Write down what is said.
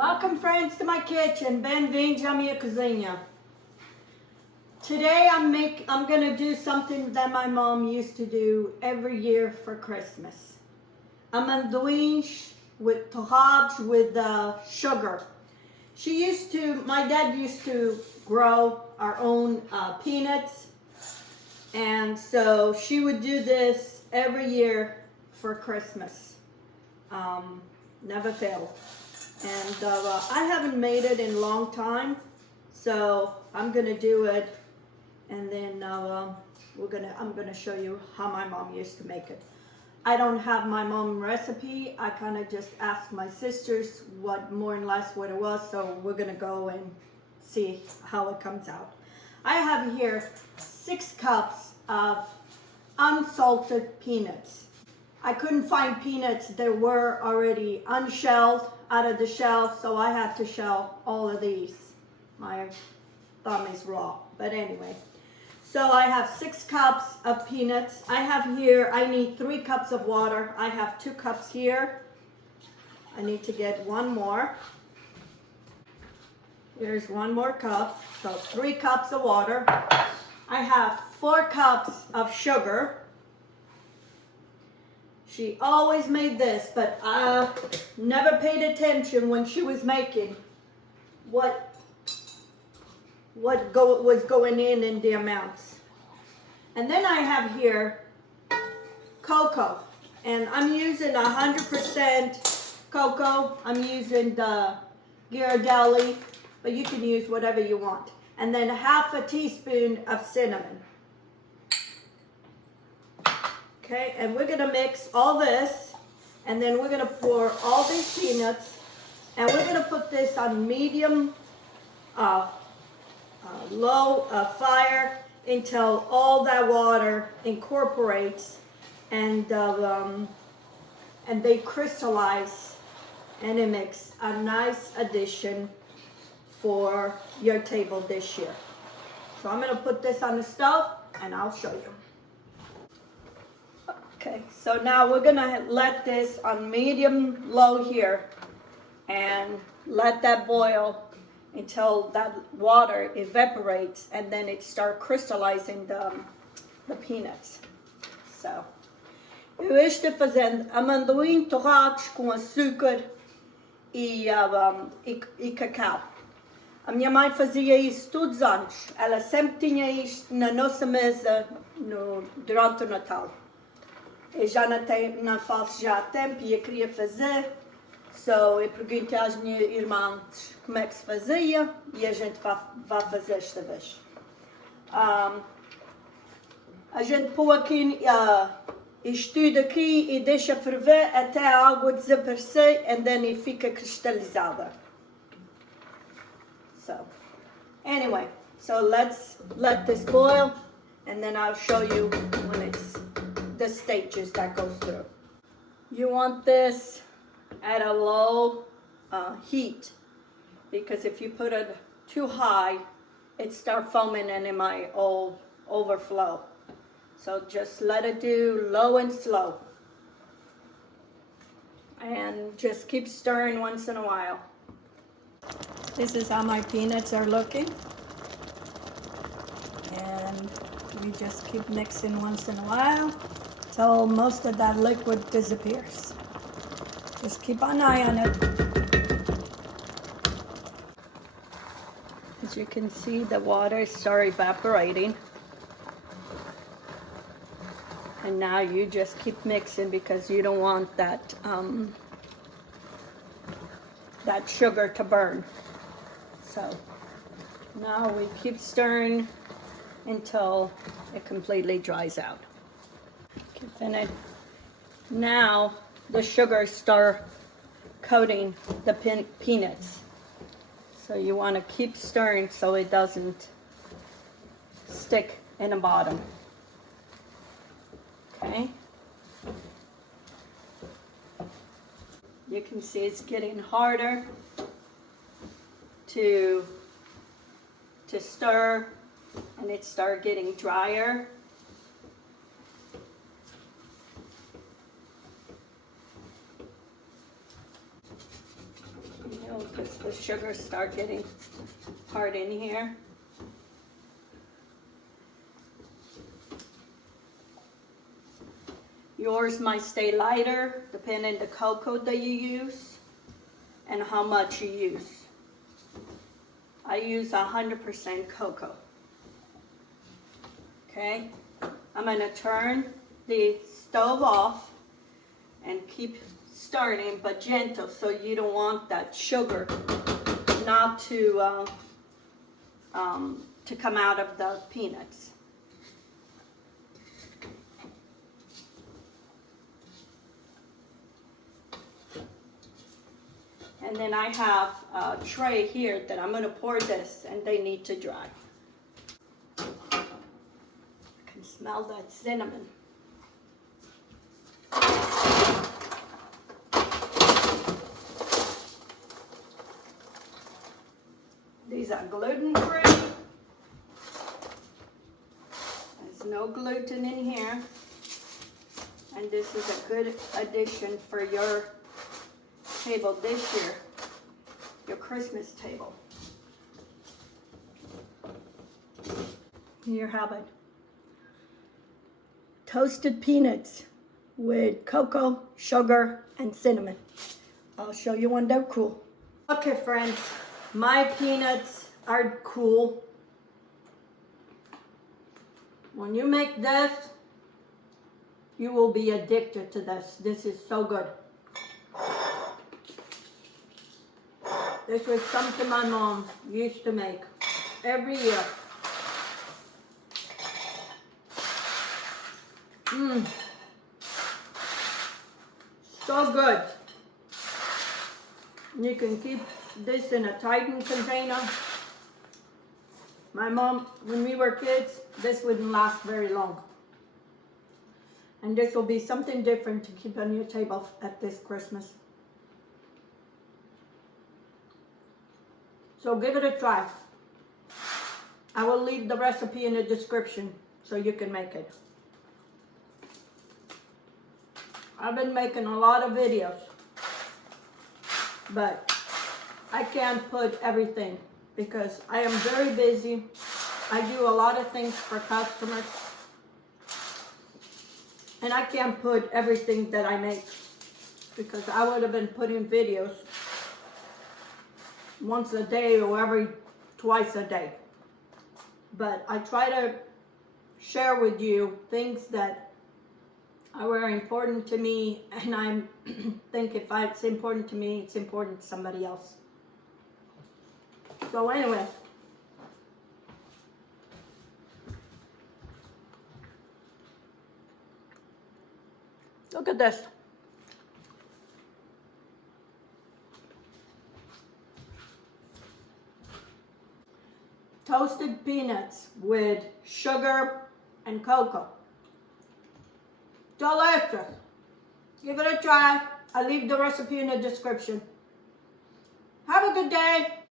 Welcome friends to my kitchen. Bem-vindos à minha cozinha. Today I'm gonna do something that my mom used to do every year for Christmas. Amendoins with torrados with sugar. My dad used to grow our own peanuts, and so she would do this every year for Christmas. Never failed. And I haven't made it in a long time, so I'm gonna do it, and then I'm gonna show you how my mom used to make it. I don't have my mom's recipe. I kind of just asked my sisters what more or less what it was, so we're gonna go and see how it comes out. I have here 6 cups of unsalted peanuts. I couldn't find peanuts that were already unshelled out of the shell, so I had to shell all of these. My thumb is raw, but anyway. So I have 6 cups of peanuts. I need 3 cups of water. I have 2 cups here. I need to get one more. Here's one more cup, so 3 cups of water. I have 4 cups of sugar. She always made this, but I never paid attention when she was making what was going in the amounts. And then I have here cocoa, and I'm using 100% cocoa. I'm using the Ghirardelli, but you can use whatever you want. And then half a teaspoon of cinnamon. Okay, and we're gonna mix all this, and then we're gonna pour all these peanuts, and we're gonna put this on medium, low fire until all that water incorporates and they crystallize, and it makes a nice addition for your table dish here. So I'm gonna put this on the stove, and I'll show you. Okay, so now we're gonna let this on medium low here and let that boil until that water evaporates, and then it starts crystallizing the peanuts. So, eu estou fazendo amendoim torrados com açúcar e cacau. A minha mãe fazia isso todos os anos. Ela sempre tinha isto na nossa mesa durante o Natal. Eu já não faço já há tempo e eu queria fazer, so eu perguntei às minhas irmãs como é que se fazia e a gente vai fazer esta vez. A gente põe aqui, isto aqui e deixa ferver até a água desaparecer, and then it fica cristalizada. So, anyway, so let's let this boil, and then I'll show you when it's the stages that goes through. You want this at a low heat, because if you put it too high, it starts foaming and it might all overflow. So just let it do low and slow, and just keep stirring once in a while. This is how my peanuts are looking, and we just keep mixing once in a while till most of that liquid disappears. Just keep an eye on it. As you can see, the water starts evaporating. And now you just keep mixing, because you don't want that sugar to burn. So now we keep stirring until it completely dries out. Now the sugar start coating the peanuts. So you want to keep stirring so it doesn't stick in the bottom. Okay. You can see it's getting harder to stir, and it starts getting drier. because the sugar start getting hard in here. Yours might stay lighter depending on the cocoa that you use and how much you use. I use 100% cocoa. Okay, I'm gonna turn the stove off and keep stirring, but gentle, so you don't want that sugar not to come out of the peanuts. And then I have a tray here that I'm going to pour this, and they need to dry. I can smell that cinnamon. These are gluten-free. There's no gluten in here. And this is a good addition for your table this year, your Christmas table. Here, have it. Toasted peanuts with cocoa, sugar, and cinnamon. I'll show you when they're cool. Okay, friends, my peanuts are cool. When you make this, you will be addicted to this. This is so good. This was something my mom used to make every year. So good. You can keep this in a tightened container. My mom, when we were kids, this wouldn't last very long. And this will be something different to keep on your table at this Christmas. So give it a try. I will leave the recipe in the description so you can make it. I've been making a lot of videos, but I can't put everything because I am very busy. I do a lot of things for customers, and I can't put everything that I make because I would have been putting videos once a day or twice a day. But I try to share with you things that are very important to me, and I think if it's important to me, it's important to somebody else. So anyway, look at this. Toasted peanuts with sugar and cocoa. Delicious. Give it a try. I'll leave the recipe in the description. Have a good day.